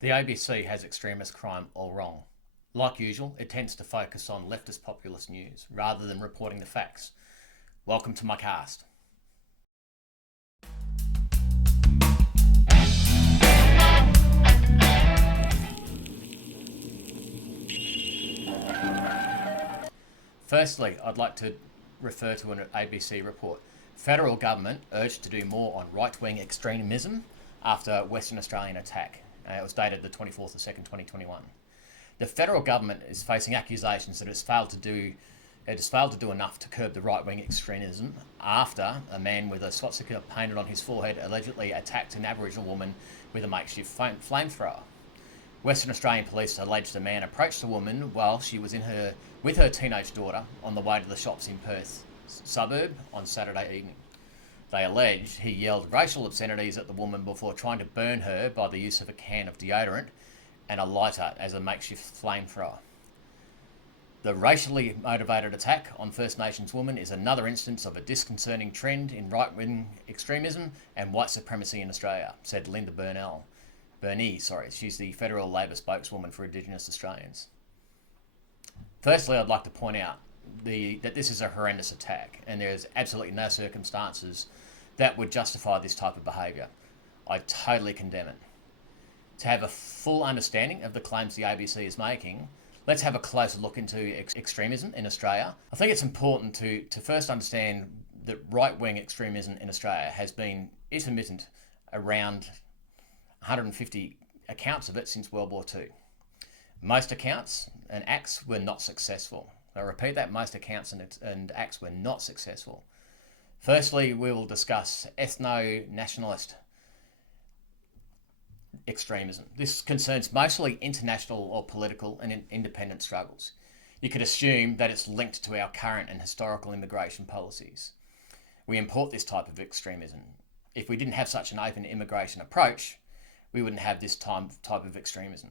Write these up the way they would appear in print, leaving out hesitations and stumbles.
The ABC has extremist crime all wrong. Like usual, it tends to focus on leftist populist news rather than reporting the facts. Welcome to my cast. Firstly, I'd like to refer to an ABC report. Federal government urged to do more on right-wing extremism after Western Australian attack. It was dated the 24th of 2nd, 2021. The federal government is facing accusations that it has failed to do enough to curb the right-wing extremism after a man with a swastika painted on his forehead allegedly attacked an Aboriginal woman with a makeshift flamethrower. Western Australian police alleged a man approached the woman while she was with her teenage daughter on the way to the shops in Perth suburb on Saturday evening. They allege he yelled racial obscenities at the woman before trying to burn her by the use of a can of deodorant and a lighter as a makeshift flamethrower. The racially motivated attack on First Nations women is another instance of a disconcerting trend in right-wing extremism and white supremacy in Australia, said Linda Burney, she's the Federal Labor spokeswoman for Indigenous Australians. Firstly, I'd like to point out that this is a horrendous attack and there is absolutely no circumstances that would justify this type of behaviour. I totally condemn it. To have a full understanding of the claims the ABC is making, let's have a closer look into extremism in Australia. I think it's important to first understand that right-wing extremism in Australia has been intermittent around 150 accounts of it since World War II. Most accounts and acts were not successful. I repeat that, most accounts and acts were not successful. Firstly, we will discuss ethno-nationalist extremism. This concerns mostly international or political and independent struggles. You could assume that it's linked to our current and historical immigration policies. We import this type of extremism. If we didn't have such an open immigration approach, we wouldn't have this type of extremism.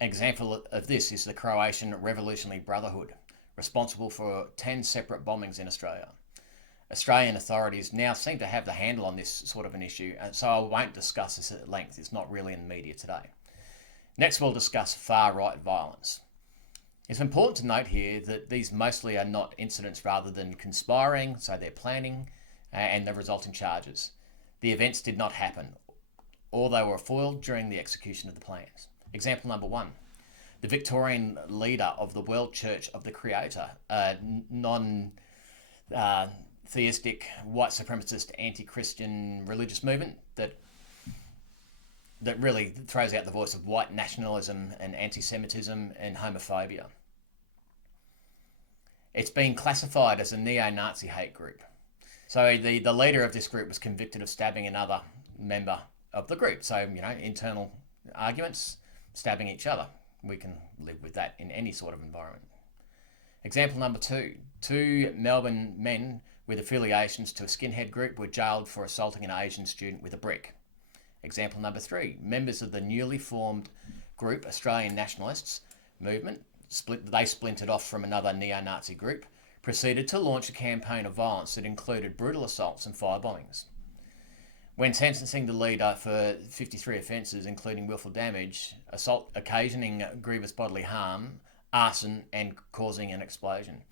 An example of this is the Croatian Revolutionary Brotherhood, responsible for 10 separate bombings in Australia. Australian authorities now seem to have the handle on this sort of an issue, and so I won't discuss this at length. It's not really in the media today. Next, we'll discuss far-right violence. It's important to note here that these mostly are not incidents rather than conspiring, so they're planning, and the resulting charges. The events did not happen, or they were foiled during the execution of the plans. Example number one. The Victorian leader of the World Church of the Creator, a non-theistic, white supremacist, anti-Christian religious movement that really throws out the voice of white nationalism and anti-Semitism and homophobia. It's been classified as a neo-Nazi hate group. So the leader of this group was convicted of stabbing another member of the group. So, internal arguments, stabbing each other. We can live with that in any sort of environment. Example number two. Two Melbourne men with affiliations to a skinhead group were jailed for assaulting an Asian student with a brick. Example number three. Members of the newly formed group Australian Nationalists movement, they splintered off from another neo-Nazi group, proceeded to launch a campaign of violence that included brutal assaults and firebombings. When sentencing the leader for 53 offences, including willful damage, assault occasioning grievous bodily harm, arson, and causing an explosion.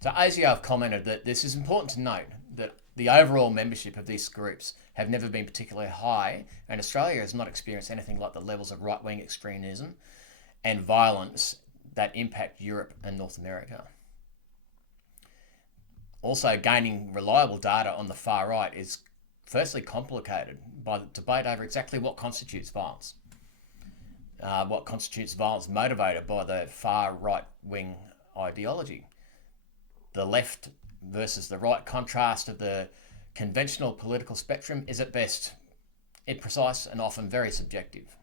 So ASIO have commented that this is important to note that the overall membership of these groups have never been particularly high, and Australia has not experienced anything like the levels of right-wing extremism and violence that impact Europe and North America. Also, gaining reliable data on the far right is firstly complicated by the debate over exactly what constitutes violence. What constitutes violence motivated by the far right-wing ideology. The left versus the right contrast of the conventional political spectrum is at best imprecise and often very subjective.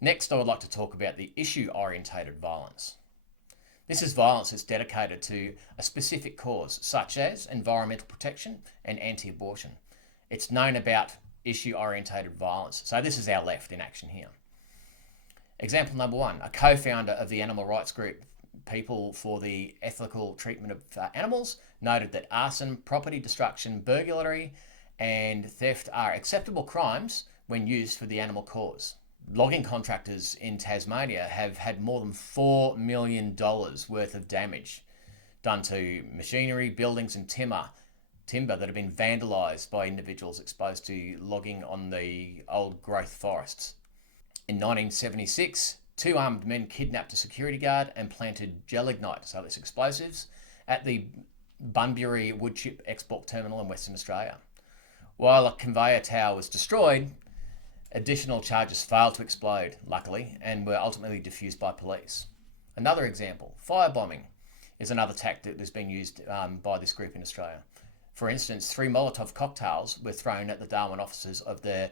Next, I would like to talk about the issue-orientated violence. This is violence that's dedicated to a specific cause, such as environmental protection and anti-abortion. It's known about issue-orientated violence. So this is our left in action here. Example number one, a co-founder of the animal rights group People for the Ethical Treatment of Animals noted that arson, property destruction, burglary, and theft are acceptable crimes when used for the animal cause. Logging contractors in Tasmania have had more than $4 million worth of damage done to machinery, buildings, and timber that have been vandalised by individuals exposed to logging on the old growth forests. In 1976, two armed men kidnapped a security guard and planted gelignite, so it's explosives, at the Bunbury woodchip export terminal in Western Australia. While a conveyor tower was destroyed, additional charges failed to explode, luckily, and were ultimately defused by police. Another example, firebombing is another tactic that's been used by this group in Australia. For instance, 3 Molotov cocktails were thrown at the Darwin offices of the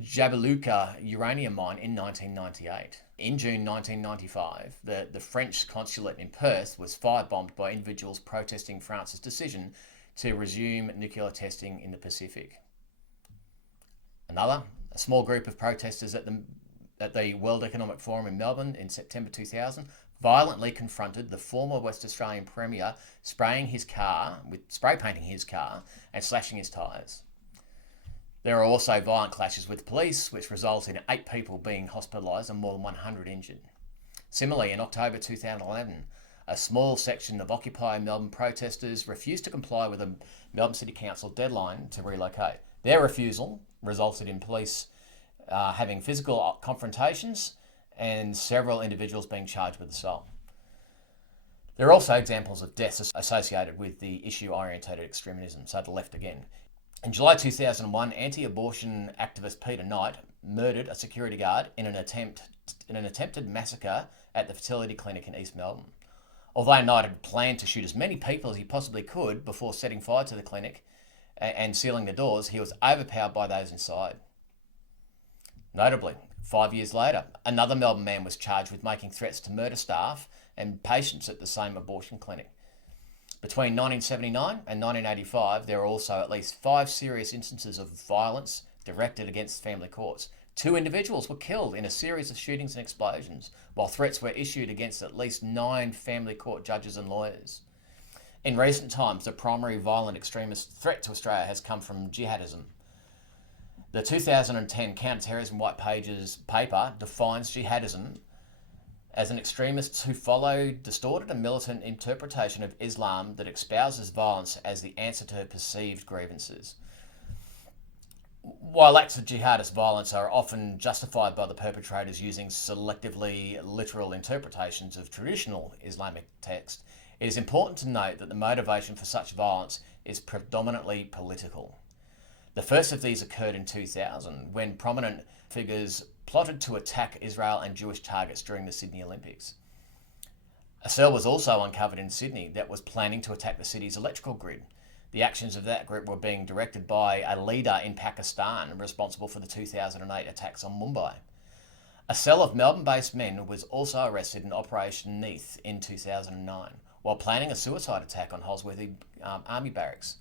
Jabiluka uranium mine in 1998. In June 1995, the French consulate in Perth was firebombed by individuals protesting France's decision to resume nuclear testing in the Pacific. A small group of protesters at the World Economic Forum in Melbourne in September 2000 violently confronted the former West Australian Premier, spray painting his car and slashing his tyres. There are also violent clashes with police, which resulted in 8 people being hospitalised and more than 100 injured. Similarly, in October 2011, a small section of Occupy Melbourne protesters refused to comply with the Melbourne City Council deadline to relocate. Their refusal resulted in police having physical confrontations and several individuals being charged with assault. There are also examples of deaths associated with the issue-orientated extremism, so the left again. In July 2001, anti-abortion activist Peter Knight murdered a security guard in an attempted massacre at the fertility clinic in East Melbourne. Although Knight had planned to shoot as many people as he possibly could before setting fire to the clinic and sealing the doors, he was overpowered by those inside. Notably, 5 years later, another Melbourne man was charged with making threats to murder staff and patients at the same abortion clinic. Between 1979 and 1985, there were also at least 5 serious instances of violence directed against family courts. 2 individuals were killed in a series of shootings and explosions, while threats were issued against at least 9 family court judges and lawyers. In recent times, the primary violent extremist threat to Australia has come from jihadism. The 2010 Counter-Terrorism White paper defines jihadism as an extremists who follow distorted and militant interpretation of Islam that espouses violence as the answer to perceived grievances. While acts of jihadist violence are often justified by the perpetrators using selectively literal interpretations of traditional Islamic text, it is important to note that the motivation for such violence is predominantly political. The first of these occurred in 2000, when prominent figures plotted to attack Israel and Jewish targets during the Sydney Olympics. A cell was also uncovered in Sydney that was planning to attack the city's electrical grid. The actions of that group were being directed by a leader in Pakistan responsible for the 2008 attacks on Mumbai. A cell of Melbourne-based men was also arrested in Operation Neath in 2009, while planning a suicide attack on Holsworthy Army Barracks.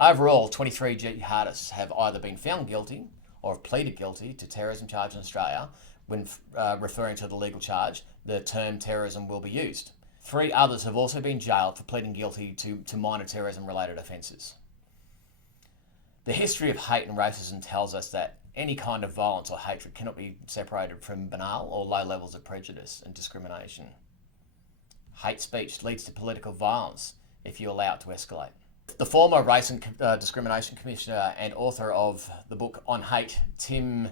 Overall, 23 jihadists have either been found guilty or have pleaded guilty to terrorism charge in Australia. When referring to the legal charge, the term terrorism will be used. 3 others have also been jailed for pleading guilty to minor terrorism-related offences. The history of hate and racism tells us that any kind of violence or hatred cannot be separated from banal or low levels of prejudice and discrimination. Hate speech leads to political violence if you allow it to escalate. The former Race and Discrimination Commissioner and author of the book On Hate, Tim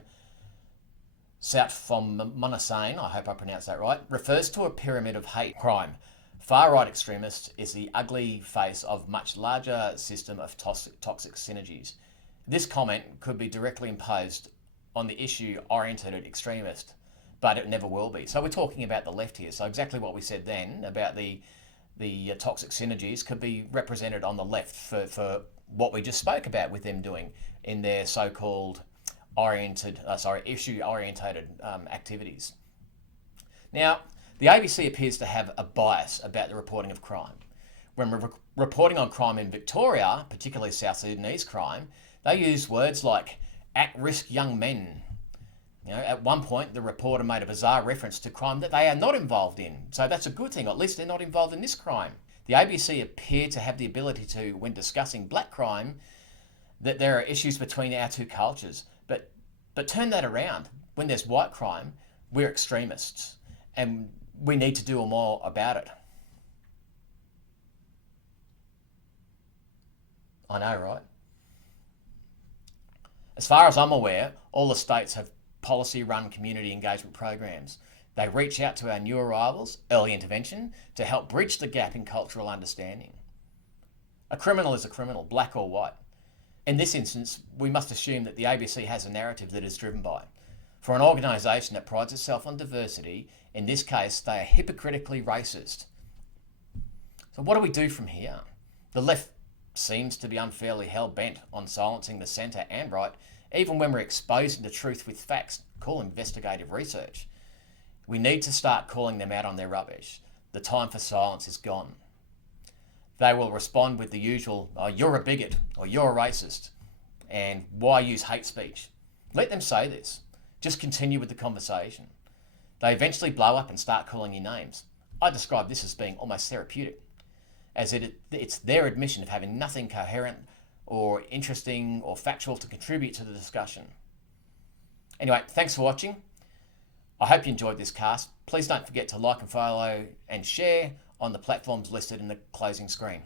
Soutphommasane, I hope I pronounced that right, refers to a pyramid of hate crime. Far-right extremist is the ugly face of much larger system of toxic synergies. This comment could be directly imposed on the issue-oriented extremist, but it never will be. So we're talking about the left here. So exactly what we said then about the toxic synergies could be represented on the left for what we just spoke about with them doing in their so-called issue-orientated activities. Now, the ABC appears to have a bias about the reporting of crime. When we're reporting on crime in Victoria, particularly South Sudanese crime, they use words like at-risk young men. At one point, the reporter made a bizarre reference to crime that they are not involved in. So that's a good thing. At least they're not involved in this crime. The ABC appear to have the ability to, when discussing black crime, that there are issues between our two cultures. But turn that around. when there's white crime, we're extremists and we need to do more about it. I know, right? As far as I'm aware, all the states have policy-run community engagement programs. They reach out to our new arrivals, early intervention, to help bridge the gap in cultural understanding. A criminal is a criminal, black or white. In this instance, we must assume that the ABC has a narrative that is driven by. For an organisation that prides itself on diversity, in this case, they are hypocritically racist. So what do we do from here? The left seems to be unfairly hell-bent on silencing the centre and right, even when we're exposing the truth with facts, call investigative research. We need to start calling them out on their rubbish. The time for silence is gone. They will respond with the usual, oh, you're a bigot, or you're a racist, and why use hate speech? Let them say this. Just continue with the conversation. They eventually blow up and start calling you names. I describe this as being almost therapeutic, as it's their admission of having nothing coherent or interesting or factual to contribute to the discussion. Anyway, thanks for watching. I hope you enjoyed this cast. Please don't forget to like and follow and share on the platforms listed in the closing screen.